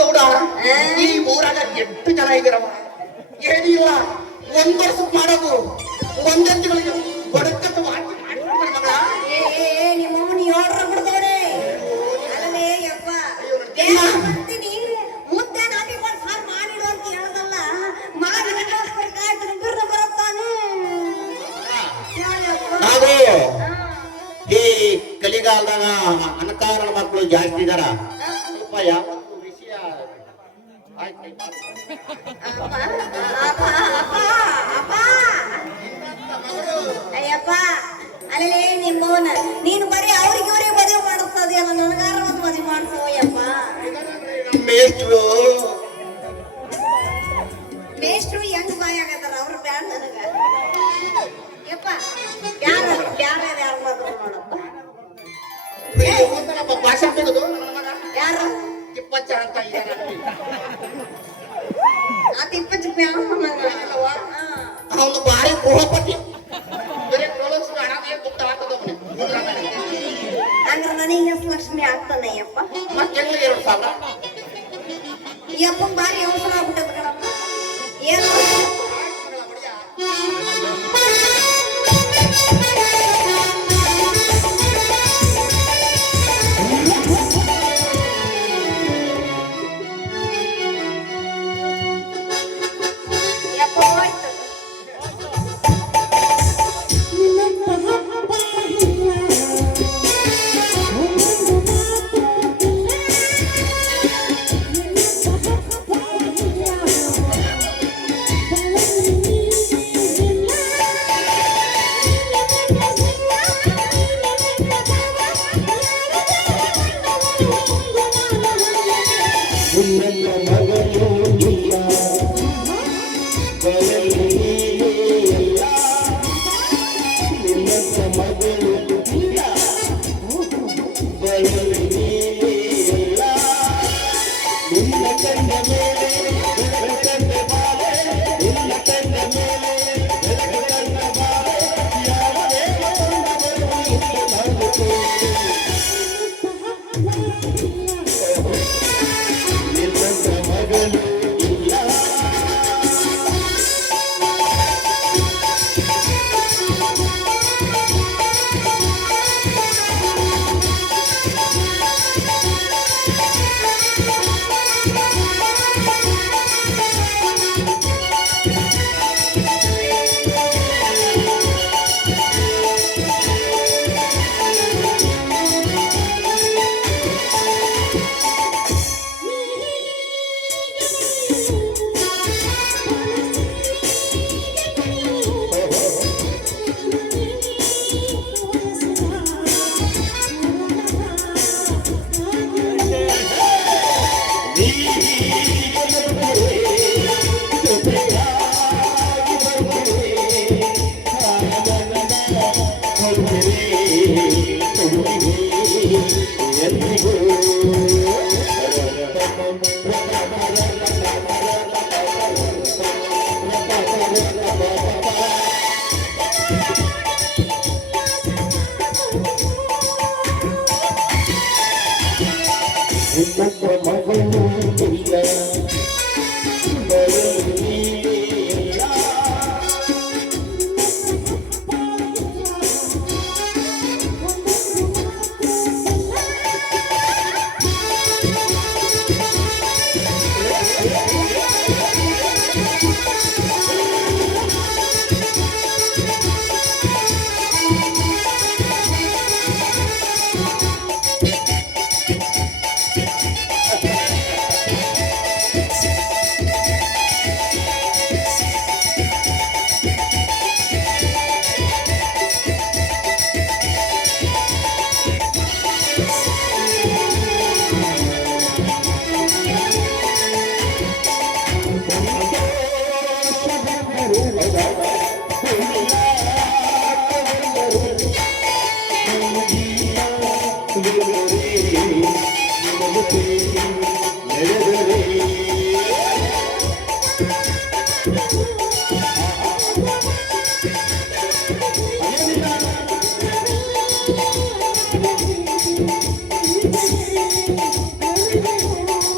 ದೌಡ ಈ ಊರಾಗ ಎಷ್ಟು ಜನ ಇದ್ದೀರವ ಏನಿಲ್ಲ ಒಂದ್ ವರ್ಷ ಮಾಡೋದು ಒಂದೆಂಟುಗಳಿಗೆ ಬಡಕತ್ತು ಮಾಡಿ ಮಗಳ ನಿಮ್ಮಮ್ಮನ ಯೋಡ್ರ ಬಿಡ್ತೇನೆ ಅಲ್ಲೇ ಯಪ್ಪ ಬರ್ತೀನಿ ಮುದ್ದೆ ನಾಟಿಕೊಂಡು ಸಾರು ಮಾಡಿಡು ಅಂತ ಹೇಳ್ದಲ್ಲ ಮಾಡಿ ಬಿರ್ರ ಬರುತ್ತಾನೆ ನಾವು ಈ ಕಲಿಗಾಲದಾಗ ಅನಕಾರಣ ಮಕ್ಕಳು ಜಾಸ್ತಿ ಇದಾರ ಸ್ವಲ್ಪ ಯಾವತ್ತು ವಿಷಯ ಅಯ್ಯಪ್ಪ ಅಲ್ಲೇ ನಿಮ್ಮವನ ನೀನು ಬರೀ ಅವ್ರಿಗೆ ಇವ್ರಿಗೆ ಮದುವೆ ಮಾಡಿಸ್ತದೆಯಲ್ಲ ನನಗಾರ ಒಂದು ಮದುವೆ ಮಾಡಿಸೋ ಯಪ್ಪ ಮೇಷ್ಟ್ರು ಮೇಷ್ಟ್ರು ಹೆಂಗ್ ಬಾಯ್ ಆಗತ್ತಾರ ಅವ್ರ ಬ್ಯಾಡ ನನಗ ಯಪ್ಪ ಯಾರು ಯಾರು ಮಾತ್ರ ನೋಡಪ್ಪ ಭಾಷೆ ತೆಗೆದು ಯಾರು ತಿಪ್ಪಚ್ಚ ಅಂತ ಆ ತಿಪ್ಪಚ್ಚ ಅವನು ಬಾರಿ ಗೃಹಪತಿ ಹಂಗ್ರ ನನಗೆ ಎಷ್ಟು ಲಕ್ಷ್ಮಿ ಆಗ್ತಾನಯ್ಯಪ್ಪ ಮತ್ತೆ 2,000 ಯಪ್ಪ ಬಾರಿ ಅವಸರ ಆಗ್ಬಿಟ್ಟದ ಕಣಪ್ಪ ಏನು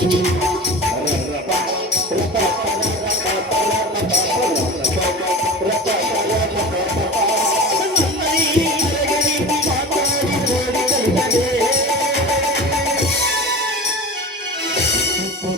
Thank you. ಅಲ್ಲ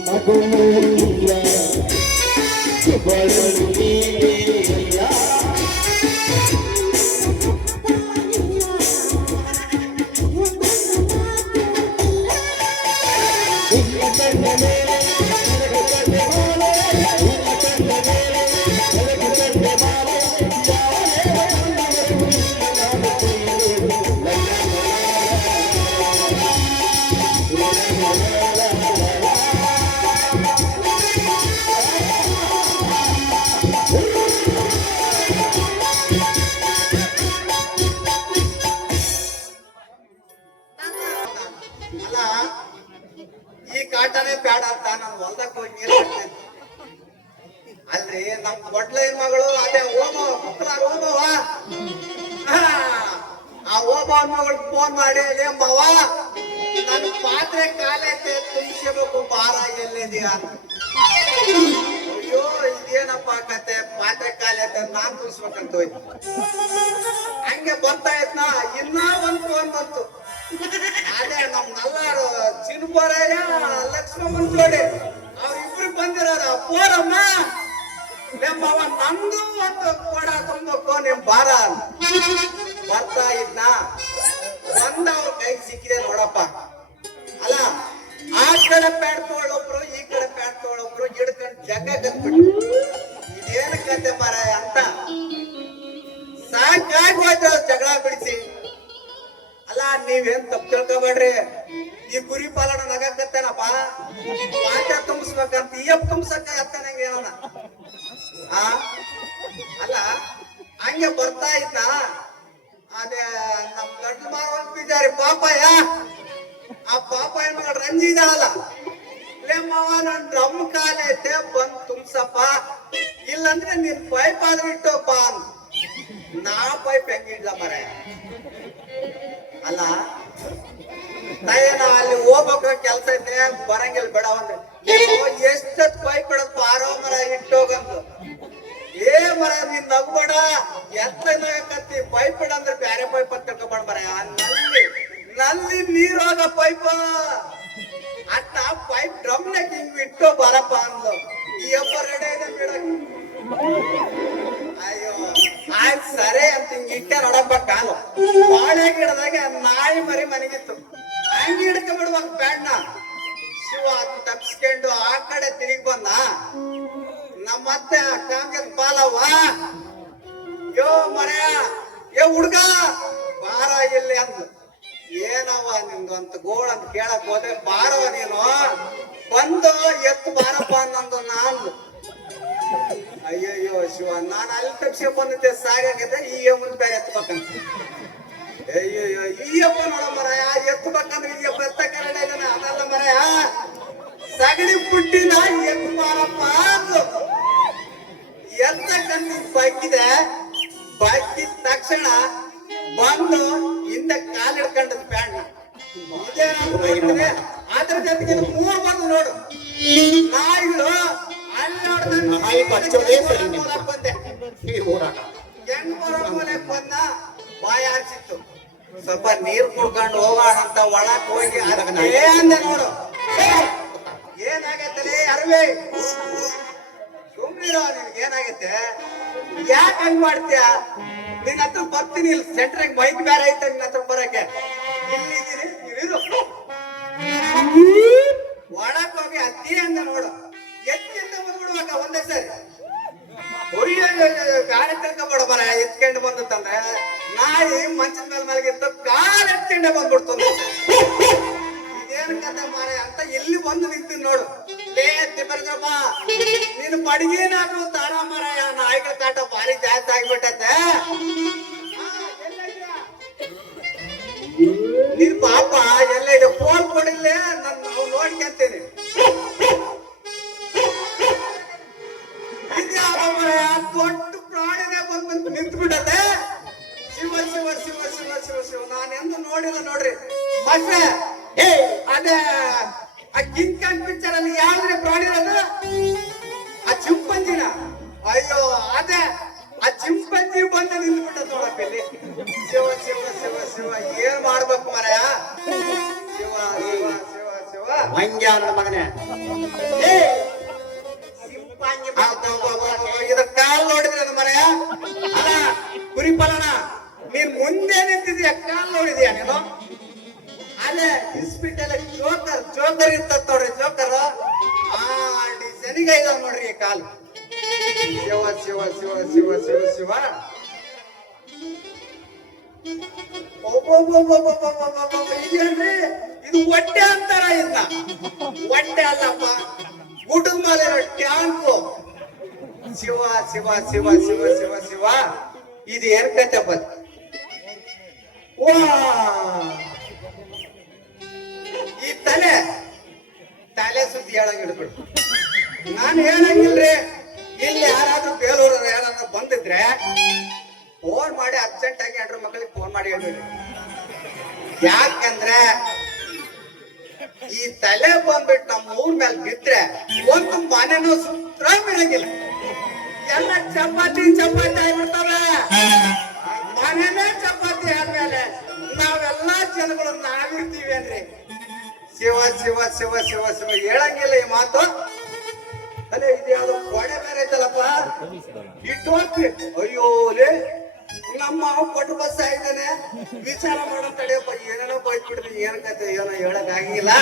ಈ ಕಾಟನೇ ಬೇಡ ಅಂತ ನಾನು ಹೊಲ್ದಕ್ಕೆ ಹೋಗಿ ನೀರು ಹಾಕ್ತೇನೆ. ಅಲ್ರಿ ನಮ್ ಕೊಡ್ಲೇನ್ ಮಗಳು ಅದೇ ಓಮವ ಕುಕ್ಕಲಾರ ಓಮವ ಆ ಓಮವನ್ ಮಗಳು ಫೋನ್ ಮಾಡಿ ಮಾವ ನನ್ನ ಪಾತ್ರೆ ಕಾಲೈತೆ ತುಂಬಿಸಬೇಕು ಬಾರ ಎಲ್ಲಿದೀಯ. ಅಯ್ಯೋ ಇದೇನಪ್ಪ ಕತೆ ಪಾತ್ರೆ ಕಾಲೈತೆ ನಾನ್ ತುಂಬಿಸ್ಬೇಕಂತ ಹೋಯ್ತು. ಹಂಗೆ ಬರ್ತಾ ಇದ್ನ ಇನ್ನ ಒಂದ್ ಫೋನ್ ಬಂತು. ಅದೇ ನಮ್ ನಲ್ಲಾರು ಚಿನ್ಬರಯ್ಯ ಲಕ್ಷ್ಮಮ್ಮನ್ ಜೋಡಿ ಅವ್ರಿಬ್ರು ಬಂದಿರಾರ ಪೋರಮ್ಮ ಮಾವ ನಂದು ಒಂದು ಕೊಡ ತುಂಬಕ್ಕೋ ನಿಮ್ ಬಾರ ಬರ್ತಾ ಇದ್ನ ಒಂದ ಅವ್ರ ಕೈಗೆ ಸಿಕ್ಕಿದೆ ನೋಡಪ್ಪ. ಅಲ್ಲ ಆ ಕಡೆ ಪ್ಯಾಡ್ ತಗೊಳ್ಳೊಬ್ರು ಈ ಕಡೆ ಪ್ಯಾಡ್ ತಗೊಳ್ಳೊಬ್ರು ಹಿಡ್ಕೊಂಡು ಜಗ್ಗ ಕತ್ಬಿಟ್ಟು ಇದೇನ ಕತೆ ಮರ ಅಂತ ಸಾಕಾಗಿ ಹೋಯ್ತು ಜಗಳ ಬಿಡಿಸಿ. ಅಲ್ಲ ನೀವೇನ್ ತಪ್ಪು ತಿಳ್ಕೊಬೇಡ್ರಿ, ಈ ಕುರಿ ಪಾಲನ ನಗಕತ್ತೇನಪ್ಪ ಪಾಠ ತುಂಬಿಸ್ಬೇಕಂತ ಈಯಪ್ ತುಂಬಿಸಕ್ಕ ಅತ್ತನಂಗೆ ಏನನ ಅಲ್ಲ ಹಂಗೆ ಬರ್ತಾ ಇದ್ನ. ಅದೇ ನಮ್ ಗಂಡು ಮಾರವನ್ ಬಿದ್ದಾರಿ ಪಾಪಯ್ಯ. ಆ ಪಾಪಯ್ಯ ಮಗಳ ರಂಜಿ ಇದ್ದಾಳಲ್ಲ ಮಾವ ನನ್ ಡ್ರಮ್ ಕಾಲೈತೆ ಬಂದ್ ತುಂಬ್ಸಪ್ಪ, ಇಲ್ಲಂದ್ರೆ ನೀನ್ ಪೈಪ್ ಆದ್ರೆ ಇಟ್ಟೋಪ್ಪ ಅಂತ. ನಾ ಪೈಪ್ ಹೆಂಗಿಡ್ಲ ಮರ. ಅಲ್ಲ ನಾ ಅಲ್ಲಿ ಹೋಗ್ಬೇಕ ಕೆಲ್ಸ ಐತೆ ಬರಂಗಿಲ್ಲ ಬೇಡ ಅಂದ್ರೆ ಎಷ್ಟತ್ ಪೈಪ್ ಇಡತ್ ಬಾರೋ ಮರ ಇಟ್ಟೋಗಂತ. ಏ ಮರ ನೀನ್ ನಗ್ಬೇಡ ಎತ್ತ ನಗಕತ್ತಿ ಪೈಪ್ ಇಡ ಅಂದ್ರೆ ಬ್ಯಾರೆ ಪೈಪ್ ಅಂತ ತಿಳ್ಕೊಬೇಡ ಮರ. ನಲ್ಲಿ ನೀರೋಗ ಪೈಪ್ ಅಟ್ಟ ಪೈಪ್ ಡ್ರಮ್ನಾಗ ಹಿಂಗ್ ಇಟ್ಟೋ ಬರಪ್ಪ ಅಂದ್ಲು. ಈ ಅಪ್ಪ ರೆಡಿ ಇದೆ ಬಿಡಕ್. ಅಯ್ಯೋ ಆಯ್ತು ಸರಿ ಅಂತ ಹಿಂಗ್ ಇಟ್ಟೆ ನೋಡಪ್ಪ ಕಾಲು ಬಾಳೆ ಗಿಡದಾಗ ನಾಯಿ ಮರಿ ಮನೆಗಿತ್ತು. ಹಂಗೆ ಹಿಡ್ಕ ಬಿಡುವಾಗ ಬ್ಯಾಡ್ನ ಶಿವ ತಪ್ಸ್ಕೊಂಡು ಆ ಕಡೆ ತಿರುಗಿ ಬಂದ. ನಮ್ಮತ್ತೆ ಕಾಂಗ್ರೆಸ್ ಬಾಲವ್ವ ಯೋ ಮರೆಯ ಏ ಹುಡ್ಗ ಬಾರ ಇಲ್ಲಿ ಅಂದ್. ಏನವ್ವ ನಿಂದು ಗೋಳ್ ಅಂತ ಕೇಳಕ್ ಹೋದೆ. ಬಾರವ ನೀನು ಬಂದು ಎತ್ತು ಬಾರಪ್ಪ ಅನ್ನಂದು ನಾನು. ಅಯ್ಯಯ್ಯೋ ಶಿವ ನಾನು ಅಲ್ಲಿ ತಪ್ಸಿ ಬಂದಿದ್ದೆ ಸಾಗಾಗಿದೆ. ಈ ಮುಂದೆ ಬೇರೆ ಎತ್ತಬೇಕಂತ. ಅಯ್ಯಯ್ಯೋ ಈ ಅಪ್ಪ ನೋಡ ಮರಯ ಎತ್ತಬೇಕಂದ್ರೆ ಈ ಅಪ್ಪ ಎತ್ತ ಕರಡ ಇದ್ದಾನೆ. ಅದಲ್ಲ ಮರಯ ಸಗಣಿ ಪುಟ್ಟಿನ ಎತ್ತು ಬಾರಪ್ಪ ಅಂದು ಎತ್ತಕ್ಕಂತ ಬಗ್ಗಿದೆ. ಬಗ್ಗಿದ ತಕ್ಷಣ ಬಂದು ಹಿಂದೆ ಕಾಲು ಹಿಡ್ಕೊಂಡದ್ ಪ್ಯಾಂಟ್ ಅದ್ರ ಜೊತೆಗೆ 3 ಬಂದು ನೋಡು ನಾಯಿಗಳು ಬಂದ ಬಾಯಿ ಆಡ್ಸಿತ್ತು. ಸ್ವಲ್ಪ ನೀರ್ ಕುಡ್ಕೊಂಡು ಹೋಗೋಣ ಅಂತ ಒಳಕ್ ಹೋಗಿ ಅಂದೆ ನೋಡು. ಏನಾಗೈತೆ ಅರವಿ ಸುಮ್ನಿರೋ ನಿನ್ಗೆ ಏನಾಗೈತೆ ಯಾಕೆ ಹಂಗ್ ಮಾಡ್ತೀಯ? ನಿನ್ ಹತ್ರ ಬರ್ತೀನಿ ಇಲ್ಲಿ ಸೆಂಟ್ರಾಗ ಬೈಕ್ ಬೇರೆ ಐತೆ ನಿನ್ನ ಹತ್ರ ಬರಕ್ಕೆ. ಇಲ್ಲಿದ್ದೀನಿ ಒಳಕ್ ಹೋಗಿ ಅತ್ತಿ ಅಂದ ನೋಡು. ಎತ್ತಿಂದ ಬಂದ್ಬಿಡ್ಬೇಕ ಒಂದೇ ಸರಿ. ಗಾಳಿ ತಿಳ್ಕೊಬೇಡ ಬರ ಎತ್ಕೊಂಡು ಬಂದಂದ್ರೆ ನಾಯಿ ಮಂಚದ ಮೇಲೆ ಮಲಗಿತ್ತು ಕಾಲ್ ಎತ್ಕೊಂಡೆ ಬಂದ್ಬಿಡ್ತು. ಇದೇನು ಕತೆ ಮಾರ ಅಂತ ಇಲ್ಲಿ ಬಂದು ನಿಂತೀನಿ ನೋಡು. ಲೇ ತಿಪ್ಪರಪ್ಪ ನೀನು ಬಡಗಿನಾದ್ರು ತಾಣ ಮಾರಾಯ. ನಾಯಿಗಳ ಕಾಟ ಭಾರಿ ಜಾಸ್ತಿ ಆಗ್ಬಿಟ್ಟತೆ. ನೀನ್ ಪಾಪ ಎಲ್ಲ ಇದೆ ಫೋನ್ ಕೊಡಿಲ್ಲ ನಾವು ನೋಡ್ಕೊಂತೀನಿ. ದೊಡ್ಡ ಪ್ರಾಣಿನೇ ಬಂದು ನಿಂತು ಬಿಡತ್ತೆ. ಶಿವ ಶಿವ ಶಿವ ಶಿವ ಶಿವ ಶಿವ ನಾನು ಎಂದು ನೋಡಿಲ್ಲ ನೋಡ್ರಿ ಮತ್ತೆ. ಏ ಅದೇ ಆ ಕಿಂಗ್ ಕಾಂಗ್ ಪಿಕ್ಚರ್ ಅಲ್ಲಿ ಯಾವ್ದ್ರೆ ಪ್ರಾಣಿ ಇರೋದು? ಆ ಚಿಂಪಂಜಿನ. ಅಯ್ಯೋ ಅದೇ ಆ ಚಿಂಪಂಜಿ ಬಂದು ನಿಂತು ಬಿಟ್ಟ ನೋಡಪ್ಪ ಇಲ್ಲಿ. ಶಿವ ಶಿವ ಶಿವ ಶಿವ ಏನ್ ಮಾಡ್ಬೇಕು ಮರಯ? ಶಿವ ಶಿವ ಶಿವ ಶಿವ ಹಂಗ್ಯ ನನ್ನ ಮಗನೇ ಏ ಸಿಂಪಾಂಗಿ ಇದ್ರ ಕಾಲ್ ನೋಡಿದ್ರೆ ನನ್ನ ಮನೆಯ ಅಲ್ಲ ಕುರಿಪಲನ ನೀನ್ ಮುಂದೆ ನಿಂತಿದ್ಯಾ ಕಾಲ್ ನೋಡಿದ್ಯಾ ನೀನು ಅಲ್ಲೇ ಇಸ್ಪಿಟಲ್ ಜೋಕರ್ ಇರ್ತದ ನೋಡ್ರಿ ಜೋಕರ್ ಆ ಡಿಸೈನಿಗ ಇದಾವ ನೋಡ್ರಿ ಈ ಕಾಲು ಶಿವ ಶಿವ ಶಿವ ಶಿವ ಶಿವ ಶಿವ ಇದೇನ್ರಿ ಇದು ಹೊಟ್ಟೆ ಅಂತಾರ ಇದನ್ನ ಹೊಟ್ಟೆ ಅಲ್ಲಪ್ಪ ಊಟದ ಮೇಲೆ ಟ್ಯಾಂಕು ಶಿವ ಶಿವ ಶಿವ ಶಿವ ಶಿವ ಶಿವ ಇದು ಏನ್ ಕತೆ ಬದ್ ವಾ ಈ ತಲೆ ಸುದ್ದಿ ಹೇಳಂಗ ಹಿಡ್ಬಿಡು ನಾನು ಹೇಳಂಗಿಲ್ರಿ ಇಲ್ಲಿ ಯಾರಾದ್ರೂ ಬೇಲೂರ ಯಾರಾದ್ರೂ ಬಂದಿದ್ರೆ ಫೋನ್ ಮಾಡಿ ಅರ್ಜೆಂಟ್ ಆಗಿ ಹೆಂಡ್ರ ಮಕ್ಕಳಿಗೆ ಫೋನ್ ಮಾಡಿ ಹೇಳ್ಬೇಡಿ ಯಾಕಂದ್ರೆ ಈ ತಲೆ ಬಂದ್ಬಿಟ್ಟು ನಮ್ಮ ಊರ್ ಮೇಲೆ ಬಿದ್ರೆ ಒಂದು ಮನೆನೂ ಸುತ್ರ ಬೀಳಂಗಿಲ್ಲ ಎಲ್ಲ ಚಪಾತಿ ಆಗ್ಬಿಡ್ತಾವೆ ಮನೆನೇ ಚಪಾತಿ ಆದ್ಮೇಲೆ ನಾವೆಲ್ಲ ಜನಗಳು ನಾವಿರ್ತೀವಿ ಅನ್ರಿ ಶಿವ ಶಿವ ಶಿವ ಶಿವ ಶಿವ ಹೇಳಂಗಿಲ್ಲ ಈ ಮಾತು ಅಲ್ಲೇ ಇದು ಯಾವ್ದು ಗೋಡೆ ಬೇರೆ ಐತಲ್ಲಪ್ಪ ಇಟ್ಟು ಅಯ್ಯೋಲೆ ನಮ್ಮ ಮಾವು ಕೊಟ್ಟು ಬಸ್ ಆಗಿದ್ದಾನೆ ವಿಚಾರ ಮಾಡೋ ತಡೆಯಪ್ಪ ಏನೇನೋ ಬೈದ್ಬಿಡ್ರಿ ಏನ್ ಕತೆ ಏನೋ ಹೇಳಕ್ ಆಗಿಲ್ಲ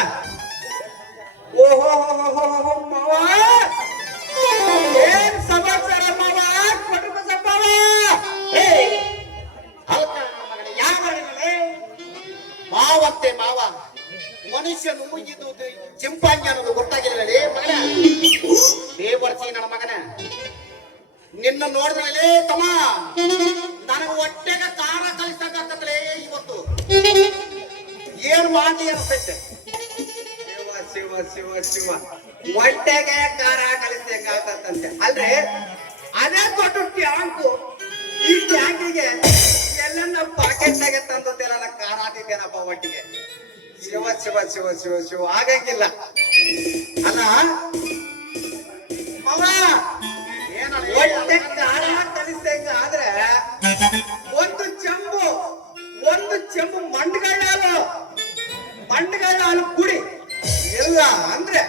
ಓಹೋ ಮಾವ ಏನ್ ಸಮಾಚಾರ ಮಾವ ಕೊಟ್ಟು ಬಸಪ್ಪ ಮಾವಂತೆ ಮಾವ ಮನುಷ್ಯನು ಇದು ಚಿಂಪಾಂಜಿ ಅನ್ನೋದು ಗೊತ್ತಾಗಿಲ್ಲ ಮಗನ ದೇವರ್ಸಿ ನನ್ನ ಮಗನ ನಿನ್ನ ನೋಡಿದ್ರೆ ತಮ್ಮ ನನಗೆ ಹೊಟ್ಟೆಗೆ ಕಾರ ಕಲಿಸಕ್ಕಾಗತ್ತಲೇ ಇವತ್ತು ಏನ್ ಮಾಡಿ ಅನ್ಸೈತೆ ಶಿವ ಶಿವ ಶಿವ ಶಿವ ಹೊಟ್ಟೆಗೆ ಖಾರ ಕಲಿಸ್ಬೇಕಾಗತ್ತಂತೆ ಅಲ್ರಿ ಅದೇ ದೊಡ್ಡ ಟ್ಯಾಂಕು ಈ ಟ್ಯಾಂಕಿಗೆ ಎಲ್ಲ ಪಾಕೆಟ್ನಾಗೆ ತಂದದ್ದೆಲ್ಲ ಖಾರ ಹಾಕಿದ್ದೇನಪ್ಪ ಒಟ್ಟಿಗೆ ಶಿವ ಶಿವ ಶಿವ ಶಿವ ಶಿವ ಆಗಂಗಿಲ್ಲ ಅಲ್ಲ ಹೊಟ್ಟೆ ಖಾರ ಕಲಿಸ್ಬೇಕಾದ್ರೆ ಒಂದು ಚೆಂಬು ಮಂಡಗಾಳು ಕುಡಿ ಇಲ್ಲ ಅಂದ್ರೆ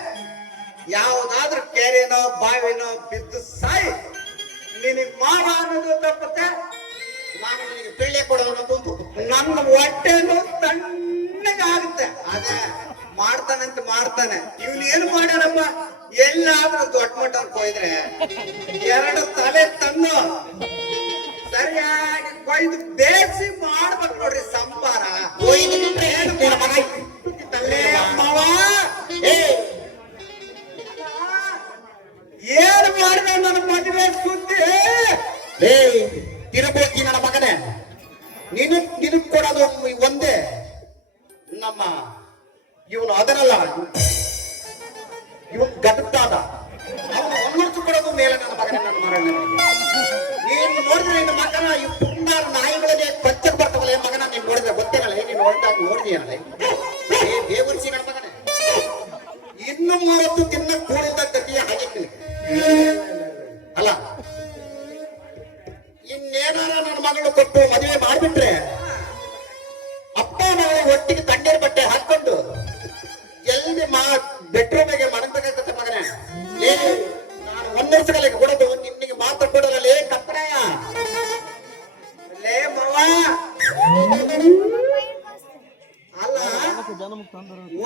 ಯಾವ್ದಾದ್ರೂ ಕೆರೆನೋ ಬಾವಿನೋ ಬಿದ್ದು ಸಾಯಿ ನಿನಗ್ ಮಾವ ಅನ್ನೋದು ತಪ್ಪತ್ತೆ ನಾನು ನಿನಗೆ ಬೆಳ್ಳೆ ಕೊಡೋದು ನನ್ನ ಹೊಟ್ಟೆನು ತಣ್ಣಗಾಗುತ್ತೆ ಅದೇ ಮಾಡ್ತಾನೆ ಇವ್ನ ಏನ್ ಮಾಡ್ಯಾರಪ್ಪ ಎಲ್ಲಾದ್ರೂ ದೊಡ್ಡ ಮಟ್ಟಕ್ಕೆ ಹೋಯ್ದ್ರೆ ಎರಡು ತಲೆ ತನ್ನು ಸರಿಯಾಗಿ ಕೊಯ್ದು ಬೇಯಿಸಿ ಮಾಡ್ಬೇಕು ನೋಡ್ರಿ ಸಂಬಾರ ಏನ್ ಮಾಡಿದ ನನ್ನ ಮದುವೆ ಸುದ್ದಿ ತಿರುಪತಿ ನನ್ನ ಮಗನೇ ನಿನಗ್ ಕೊಡೋದು ಒಂದೇ ನಮ್ಮ ಇವನು ಅದರಲ್ಲ ಇವನ್ ಗಡ್ಡಾದ ಅವನು ಒಂದೊಂದು ಕೊಡೋದು ಮೇಲೆ ನನ್ನ ಮಗನ ನನ್ನ ಮರಣ ನೀನು ನೋಡಿದ್ರೆ ನಿನ್ನ ಮಗನ ಈ ಪುಂಡಾರ ನಾಯಿಗಳಲ್ಲಿ ಪಚ್ಚಕ್ ಬರ್ತಾವಲ್ಲ ಮಗನ ನೀನ್ ನೋಡಿದ್ರೆ ಗೊತ್ತೇನಲ್ಲ ನೀನು ನೋಡಿದೀಯಲ್ಲ ದೇವರ್ಸಿ ನನ್ನ ಮಗನೇ ಇನ್ನು 30 ದಿನ ಕೂಡಿದ ಗತಿಯ ಹಾಗೆ ಅಲ್ಲ ಇನ್ನೇನಾರ ನನ್ನ ಮಗಳು ಕೊಟ್ಟು ಮದುವೆ ಮಾಡ್ಬಿಟ್ರೆ ಅಪ್ಪ ಮಗಳಿಗೆ ಒಟ್ಟಿಗೆ ತಣ್ಣೀರ್ ಬಟ್ಟೆ ಹಾಕೊಂಡು ಜಲ್ದಿ ಬೆಡ್ರೂಮಿಗೆ ಮಡಗಬೇಕಾಗತ್ತೆ ಮಗನೇ ನಾನು ಒಂದೊಂದ್ಸಲಿಗೆ ಕೊಡೋದು ನಿನ್ನಿಗೆ ಮಾತ್ರ ಕೊಡೋಲ್ಲ ಕಪ್ಪಣಯ್ಯ ಲೇ ಮಾವ ಅಲ್ಲ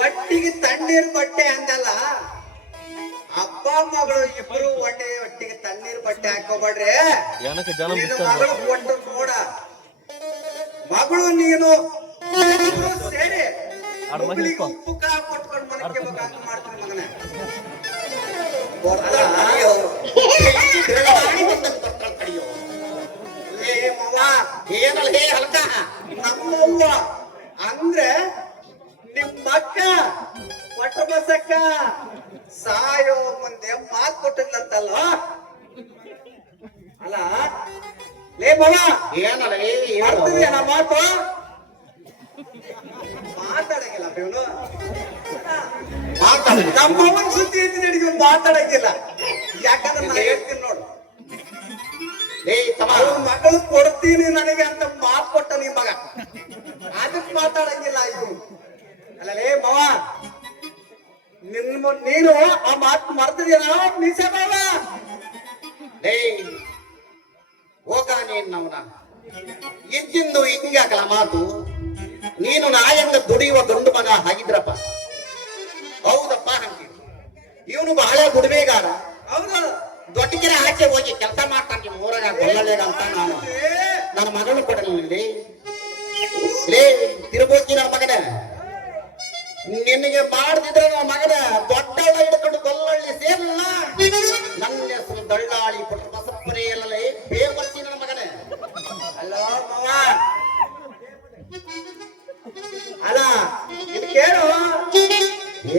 ಒಟ್ಟಿಗೆ ತಣ್ಣೀರ್ ಬಟ್ಟೆ ಅಂದಲ್ಲ ಅಪ್ಪ ಮಗಳು ಇಬ್ರು ಒಟ್ಟಿಗೆ ತಣ್ಣೀರ್ ಬಟ್ಟೆ ಹಾಕೋಬೇಡ್ರಿ ಮಗಳು ಕೊಟ್ಟು ನೋಡ ಮಗಳು ನೀನು ಇಬ್ರು ಸೇರಿ ಮಗಳಿಗೆ ಉಪ್ಪು ಕಾಳು ಕೊಟ್ಕೊಂಡು ಮನಕ್ಕೆ ಮಾಡ್ತೀನಿ ಮಗನೇ ಏನಲ್ಲ ಹೇ ಹಲ್ಕ ನಮ್ಮವ್ವ ಅಂದ್ರೆ ನಿಮ್ಮ ಅಕ್ಕ ಒಟ್ಟ ಬಸಕ್ಕ ಸಾಯೋ ಮುಂದೆ ಮಾತು ಕೊಟ್ಟಿದ್ಲಂತಲ್ಲ ಅಲ್ಲ ಲೇ ಬಾವ ಏನಲ್ಲ ಮಾಡ್ತಿದ್ಯಾ ಮಾತು ಮಾತಾಡಂಗಿಲ್ಲ ಇವನು ನಮ್ಮವನ್ ಸುದ್ದಿ ಎತ್ತಿನ ಮಾತಾಡಂಗಿಲ್ಲ ಯಾಕಂದ್ರೆ ನಾ ಹೇಳ್ತೀನಿ ನೋಡು ಮಗಳು ಕೊಡ್ತೀನಿ ನನಗೆ ಅಂತ ಮಾತು ಕೊಟ್ಟ ನಿಮ್ ಮಗ ಅದಕ್ಕೆ ಮಾತಾಡಂಗಿಲ್ಲ ಇವು ಅಲ್ಲಲೇ ಮಾವ ನೀನು ಆ ಮಾತು ಮರ್ತಿದೀನ ಮೀಸೆ ಬಾವ ಲೇ ಹೋಗ ನೀನವನ ಇದ್ದಿಂದು ಹಿಂಗಾಕಲ ಮಾತು. ನೀನು ನಾಯಂಗ ದುಡಿಯುವ ಗಂಡು ಮಗ ಆಗಿದ್ರಪ್ಪ. ಹೌದಪ್ಪ ಹಂಗೆ ಇವನು ಬಹಳ ದುಡಿಮೆಗಾರ. ಹೌದು ದೊಡ್ಡಗೆರೆ ಆಚೆ ಹೋಗಿ ಕೆಲಸ ಮಾಡ್ತಾನೆ ನಿಮ್ಮ ಊರಾಗ ಗೊಲ್ಲಲೇಗ ಅಂತ ನಾನು ನನ್ನ ಮಗನು ಕೊಡಲಿ. ಲೇ ತಿರುಬೋಕಿ ನನ್ನ ಮಗನ, ನಿನಗೆ ಮಾಡ್ದಿದ್ರೆ ನನ್ನ ಮಗನ ದೊಡ್ಡ ಹಿಡ್ಕೊಂಡು ಗೊಲ್ಲಳ್ಳಿ ಸೇರಲ್ಲ. ನನ್ನ ಹೆಸರು ದಳ್ಳಾಳಿ ಪುಟ್ಟ ಬಸಪ್ಪನೇ ಎಲ್ಲ ಬೇವರ್ಸಿ ನನ್ನ ಮಗನ. ಅಲ್ಲ ಮಾವ ಅಲ್ಲ ಇದು ಕೇಳು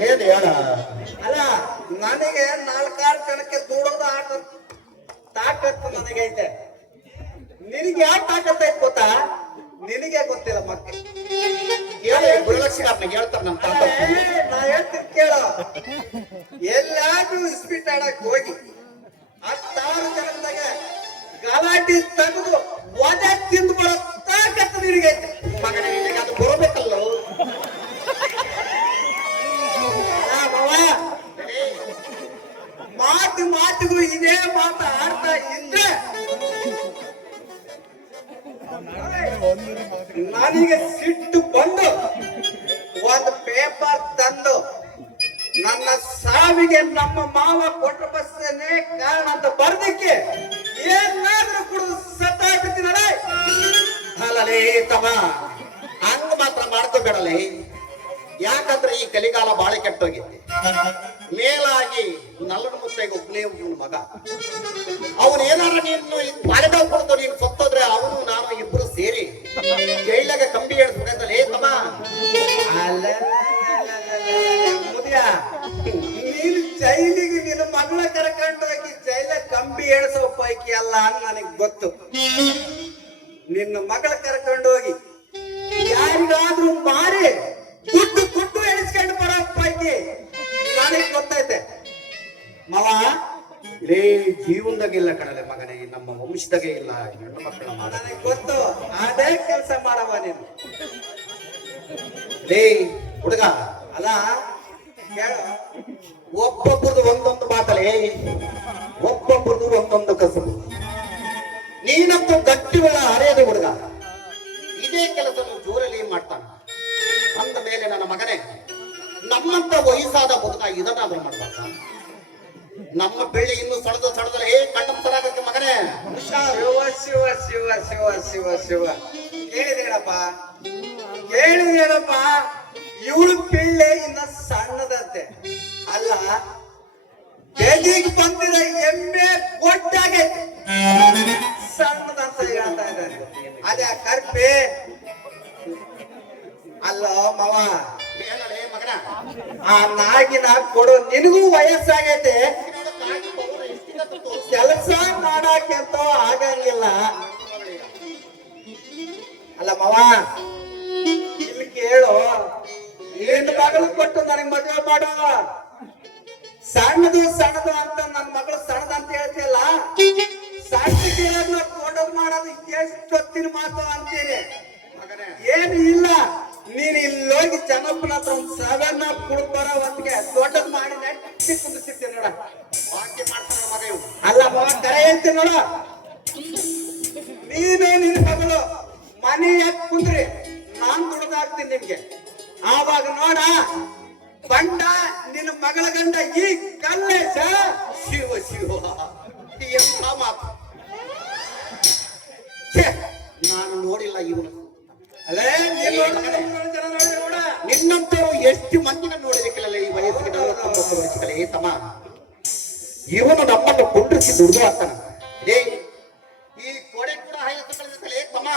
ಏನ್ ಹೇಳ. ಅಲ್ಲ ನನಗೆ 4-6 ಜನಕ್ಕೆ ದೂಡೋದು ಆಟ ತಾಕತ್ತು ನನಗೈತೆ. ನಿನಗೆ ಯಾವ ತಾಕತ್ತು ಐತೆ ಗೊತ್ತಾ? ನಿನಗೆ ಗೊತ್ತಿಲ್ಲ ಮಕ್ಕಳು. ಗುರುಲಕ್ಷ್ಮಿ ಹೇಳ್ತಾರೆ ನಮ್ಮ ತಾತ. ನಾ ಹೇಳ್ತೀನಿ ಕೇಳು. ಎಲ್ಲಾದ್ರೂ ಇಸ್ಪೀಟ್ ಆಡಕ್ ಹೋಗಿ 10,000 ಜನದಾಗ ಗಲಾಟೆ ತೆಗೆದು ಒದೆ ತಿಂದು ಬರೋ ತಾಕತ್ತು ನಿನಗೈತೆ. ಮಗನ ನಿನಗೆ ಅದು ಬರಬೇಕಲ್ಲೋ. ಮಾತಿಗೂ ಇದೇ ಮಾತು ಆಡ್ತಾ ಇದ್ರೆ ನನಗೆ ಸಿಟ್ಟು ಬಂದು ಒಂದು ಪೇಪರ್ ತಂದು ನನ್ನ ಸಾವಿಗೆ ನಮ್ಮ ಮಾವ ಕೊಟ್ಟ ಬಸ್ಸನ್ನೇ ಕಾರಣ ಅಂತ ಬರ್ದಕ್ಕೆ ಏನಾದ್ರೂ ಕುಡಿದು ಸತ್ತಾಗ್ಬಿಡ್ತೀನಲ್ಲ. ಅಲ್ಲಲೇ ತಮ್ಮ ಹಂಗ ಮಾತ್ರ ಮಾಡ್ಕೋಬೇಡಲೇ. ಯಾಕಂದ್ರೆ ಈ ಕಲಿಗಾಲ ಬಾಳ ಕೆಟ್ಟೋಗಿದ್ದೆ. ಮೇಲಾಗಿ ನಲ್ಲನ ಮುತ್ತೈಗೆ ಒಬ್ಬನೇ ಮಗ. ಅವನು ಏನಾರ ನೀನು ಬಾಳೆದಾವ್ ಕೊಡ್ತು ನೀನು ಸತ್ತೋದ್ರೆ ಅವನು ನಾನು ಇಬ್ರು ಸೇರಿ ಜೈಲಾಗ ಕಂಬಿ ಏಳ್ಸ್ಬಿಡತ್ತಲೇ ತಮ್ಮ. ಮುದಿಯ ನೀನು ಜೈಲಿಗೆ ನಿನ್ನ ಮಗಳ ಕರ್ಕೊಂಡೋಗಿ ಜೈಲ ಕಂಬಿ ಎಳ್ಸೋ ಪೈಕಿ ಅಲ್ಲ ಅಂತ ನನಗೆ ಗೊತ್ತು. ನಿನ್ನ ಮಗಳ ಕರ್ಕೊಂಡೋಗಿ ಯಾರಿಗಾದ್ರೂ ಮಾರಿ ದುಡ್ಡು ಕೊಟ್ಟು ಎಣಿಸ್ಕೊಂಡು ಬರೋ ಪೈಕಿ ನನಗೆ ಗೊತ್ತೈತೆ ಮಾವ. ಇದೇ ಜೀವನದಾಗಿಲ್ಲ ಕಣಲೆ ಮಗನೇ, ನಮ್ಮ ವಂಶದಾಗೆ ಇಲ್ಲ ಹೆಣ್ಣು ಮಕ್ಕಳ. ನನಗೆ ಗೊತ್ತು. ಅದೇ ಕೆಲಸ ಮಾಡವ ನೀನು. ಲೇ ಹುಡುಗ ಅಲ್ಲ ಕೇಳು, ಒಬ್ಬೊಬ್ಬರದು ಒಂದೊಂದು ಮಾತಲೇ, ಒಬ್ಬೊಬ್ಬರದು ಒಂದೊಂದು ಕಸಬು. ನೀನಂತೂ ಗಟ್ಟಿ ಒಳ ಹರಿಯದ ಹುಡುಗ, ಇದೇ ಕೆಲಸ ಜೋರಲ್ಲಿ ಮಾಡ್ತಾನ. ಅಂದ ಮೇಲೆ ನನ್ನ ಮಗನೇ, ನಮ್ಮಂತ ವಯಸ್ಸಾದ ಹುಡುಗ ಇದನ್ನಾದ್ರೂ ಮಾಡ್ಬೇಕ. ನಮ್ಮ ಬೆಳ್ಳಿ ಇನ್ನು ಸಡದಲೇ ಕಣ್ಣು ತರಾಗಕ್ಕೆ ಮಗನೇ. ಶಿವ ಶಿವ ಶಿವ ಶಿವ ಶಿವ ಶಿವ ಕೇಳಿದೇನಪ್ಪ ಕೇಳಿದೇನಪ್ಪ. ಇವಳು ಪಿಳ್ಳೆ ಇನ್ನ ಸಣ್ಣದಂತೆ ಅಲ್ಲ, ಬೆದಿಗೆ ಬಂದಿರೋ ಎಮ್ಮೆ ಗೊಟ್ಟಾಗೈತೆ ಸಣ್ಣದಂತ ಹೇಳ್ತಾ ಇದ್ದಾರೆ. ಅದೇ ಕರ್ಪೆ ಅಲ್ಲ ಮಾವ. ಏನಲೇ ಮಗನ, ಆ ನಾಗಿನ ಕೊಡು, ನಿನಗೂ ವಯಸ್ಸಾಗೈತೆ, ಕೆಲಸ ಮಾಡಾಕೆಂತ ಆಗಂಗಿಲ್ಲ. ಅಲ್ಲ ಮಾವ ಇಲ್ಲಿ ಕೇಳು, ನಿನ್ನ ಮಗಳು ಕೊಟ್ಟು ನನಗೆ ಮದುವೆ ಮಾಡೋ. ಸಣ್ಣದು ಅಂತ ನನ್ನ ಮಗಳು ಸಣ್ಣದ ಅಂತ ಹೇಳ್ತಿಯಲ್ಲ, ಸಣ್ಣಗೆ ದೊಡ್ಡದು ಮಾಡೋದು ಎಷ್ಟೊತ್ತಿನ ಮಾತು ಅಂತೀನಿ. ಏನು ಇಲ್ಲ, ನೀನು ಇಲ್ಲೋಗಿ ಚೆನ್ನಪ್ಪನ ಹತ್ರ ಒಂದು 7 ಅಪ್ ಕುಡ್ಬಾರ ಹೊತ್ತಿಗೆ ದೊಡ್ಡದು ಮಾಡಿ ನೆಟ್ಟಿ ಕುಂದಿರ್ತೀನಿ ನೋಡ. ವಾಕ್ಯ ಮಾಡ್ತಾನ ಮಗ ಇವು. ಅಲ್ಲ ಮಾವ ಕರೆ ಹೇಳ್ತೀನಿ ನೋಡ. ನೀನು ನಿನ್ನ ಮಗಳು ಮನೆ ಯಾಕೆ ಕುಂದ್ರಿ, ನಾನ್ ದುಡ್ದಾಕ್ತೀನಿ ನಿಮ್ಗೆ. ಆವಾಗ ನೋಡ ಬಂಡ ನಿನ್ನ ಮಗಳ ಗಂಡ ಈ ಕಲ್ಲೇಶ. ಶಿವ ಶಿವ ಎಂಥ ಮಾತು. ನಾನು ನೋಡಿಲ್ಲ ಇವನು. ಅಲ್ಲೇ ನೋಡ. ನಿನ್ನಂತರು ಎಷ್ಟು ಮಂದಿನ ನೋಡಿದಕ್ಕಿಲ್ಲ ಈ ವಯಸ್ಸಿಗೆ 49 ವರ್ಷಗಳೇ ತಮ್ಮ. ಇವನು ನಮ್ಮನ್ನು ಕುಂಡ್ರಿಸಿ ದುಡ್ದು ಆಗ್ತಾನ. ಏ ಈ ಕೊಡೆ ಕೂಡ ಹೈಯತ್ತು ಕಳೆದಿತ್ತಲೇ ತಮ್ಮ.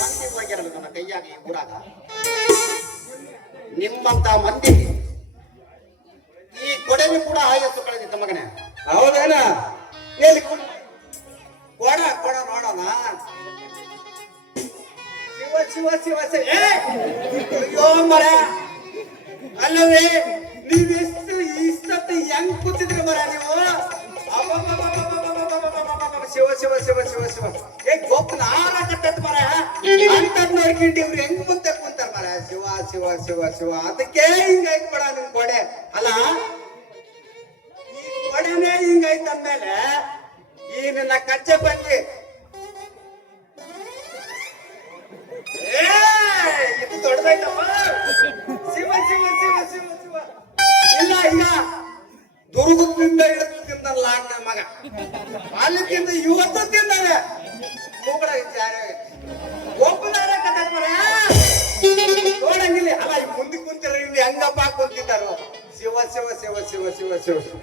ಮಂದಿ ಹೋಗ್ಯಾರಲ್ಲ ನನ್ನ ಕೈಯಾಗಿ ಈ ಊರಾಗ. ನಿಮ್ಮಂತ ಮಂದಿ ಈ ಕೊಡೆಗೂ ಕೂಡ ಹೈಯತ್ತು ಕಳೆದಿತ್ತ ಮಗನೇ. ಹೌದೇನ? ಎಲ್ಲಿ ಕೊಡ ನೋಡೋಣ. ಶಿವ ಶಿವ ಶಿವ. ಅಯ್ಯೋ ಮರ ಅಲ್ಲವೇ, ನೀವು ಇಷ್ಟೊತ್ತು ಹೆಂಗ್ ಕೂತಿದ್ರಿ ಮರ ನೀವು? ಶಿವ ಶಿವ ಶಿವ ಶಿವ ಶಿವ ಶಿವ ಏ ಗೊಬ್ಬನ ಆರ ಕಟ್ಟತ್ ಮರ ಅಂತ ನೋಡ್ಕೊಂಡು ಇವ್ರು ಹೆಂಗ್ ಮುಂದೆ ಕುಂತಾರ ಮರ ಶಿವ ಶಿವ ಶಿವ ಶಿವ ಅದಕ್ಕೆ ಹಿಂಗೈತ್ ಬಿಡ ನಿಮ್ ಗೋಡೆ ಅಲ್ಲ ಈ ಗೋಡೆನೇ ಹಿಂಗೈತ್ ಅಂದ್ಮೇಲೆ ಈ ನಿನ್ನ ಕಚ್ಚೆ ಬಂದಿ ಇದು ದೊಡ್ಡದೈತಪ್ಪ ಶಿವ ಶಿವ ಶಿವ ಶಿವ ಶಿವ ಇಲ್ಲ ಈಗ ದುರ್ಗದಿಂದ ಹಿಡಿದು ತಿಂದಲ್ಲ ನನ್ನ ಮಗ ಅಲ್ಲಿಂದ ಇವತ್ತು ತಿಂದಾನೆ ಮೂಗಡ ಒಬ್ಬನಾರ ನೋಡಂಗಿಲ್ಲ ಅಲ್ಲ ಈ ಮುಂದೆ ಕುಂತಿರ ಇಲ್ಲಿ ಹೆಂಗಪ್ಪ ಕುಂತಿದ್ದಾರು ಶಿವ ಶಿವ ಶಿವ ಶಿವ ಶಿವ ಶಿವ